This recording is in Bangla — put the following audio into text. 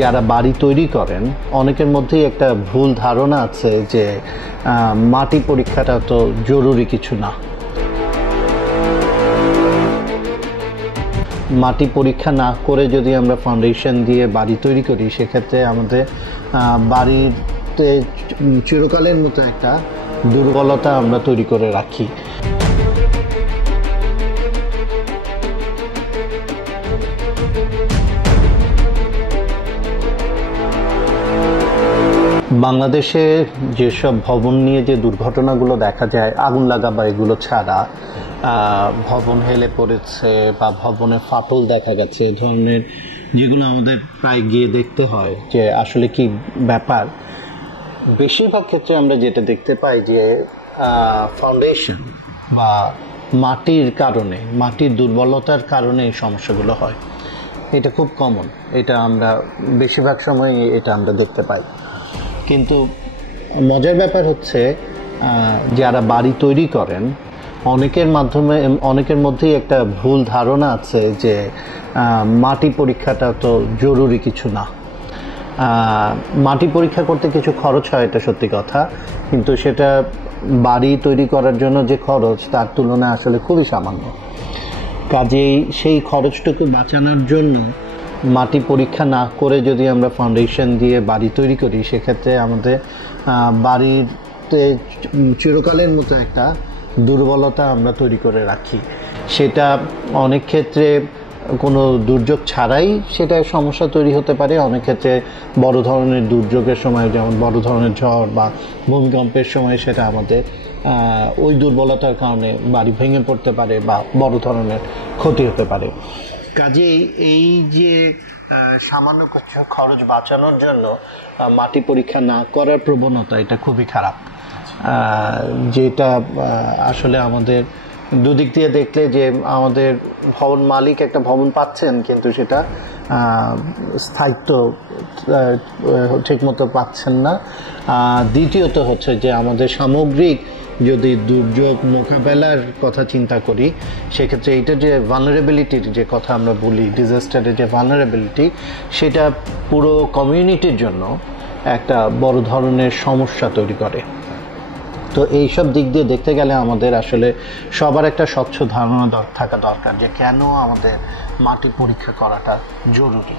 যারা বাড়ি তৈরি করেন অনেকের মধ্যেই একটা ভুল ধারণা আছে যে মাটি পরীক্ষাটা তো জরুরি কিছু না। মাটি পরীক্ষা না করে যদি আমরা ফাউন্ডেশন দিয়ে বাড়ি তৈরি করি সেক্ষেত্রে আমাদের বাড়িতে চিরকালের মতো একটা দুর্বলতা আমরা তৈরি করে রাখি। বাংলাদেশে যেসব ভবন নিয়ে যে দুর্ঘটনাগুলো দেখা যায়, আগুন লাগা বা এগুলো ছাড়া ভবন হেলে পড়েছে বা ভবনে ফাটল দেখা গেছে, এ ধরনের যেগুলো আমাদের প্রায় গিয়ে দেখতে হয় যে আসলে কি ব্যাপার। বেশিরভাগ ক্ষেত্রে আমরা যেটা দেখতে পাই যে ফাউন্ডেশন বা মাটির কারণে, মাটির দুর্বলতার কারণে এই সমস্যাগুলো হয়। এটা খুব কমন, এটা আমরা বেশিরভাগ সময় এটা আমরা দেখতে পাই। কিন্তু মজার ব্যাপার হচ্ছে যারা বাড়ি তৈরি করেন অনেকের মধ্যেই একটা ভুল ধারণা আছে যে মাটি পরীক্ষাটা তো জরুরি কিছু না। মাটি পরীক্ষা করতে কিছু খরচ হয়, এটা সত্যি কথা, কিন্তু সেটা বাড়ি তৈরি করার জন্য যে খরচ তার তুলনায় আসলে খুবই সামান্য। কাজেই সেই খরচটুকু বাঁচানোর জন্য মাটি পরীক্ষা না করে যদি আমরা ফাউন্ডেশন দিয়ে বাড়ি তৈরি করি সেক্ষেত্রে আমাদের বাড়িতে চিরকালের মতো একটা দুর্বলতা আমরা তৈরি করে রাখি। সেটা অনেক ক্ষেত্রে কোনো দুর্যোগ ছাড়াই সেটা সমস্যা তৈরি হতে পারে, অনেক ক্ষেত্রে বড় ধরনের দুর্যোগের সময়, যেমন বড় ধরনের ঝড় বা ভূমিকম্পের সময় সেটা আমাদের ওই দুর্বলতার কারণে বাড়ি ভেঙে পড়তে পারে বা বড় ধরনের ক্ষতি হতে পারে। কাজেই এই যে সামান্য কিছু খরচ বাঁচানোর জন্য মাটি পরীক্ষা না করার প্রবণতা, এটা খুবই খারাপ। যেটা আসলে আমাদের দুদিক দিয়ে দেখলে যে আমাদের ভবন মালিক একটা ভবন পাচ্ছেন কিন্তু সেটা স্থায়িত্ব ঠিকমতো পাচ্ছেন না। দ্বিতীয়ত হচ্ছে যে আমাদের সামগ্রিক যদি দুর্যোগ মোকাবেলার কথা চিন্তা করি সেক্ষেত্রে এইটা যে ভালনারেবিলিটির যে কথা আমরা বলি, ডিজাস্টারের যে ভালনারেবিলিটি, সেটা পুরো কমিউনিটির জন্য একটা বড় ধরনের সমস্যা তৈরি করে। তো এইসব দিক দিয়ে দেখতে গেলে আমাদের আসলে সবার একটা স্বচ্ছ ধারণা থাকা দরকার যে কেন আমাদের মাটি পরীক্ষা করাটা জরুরি।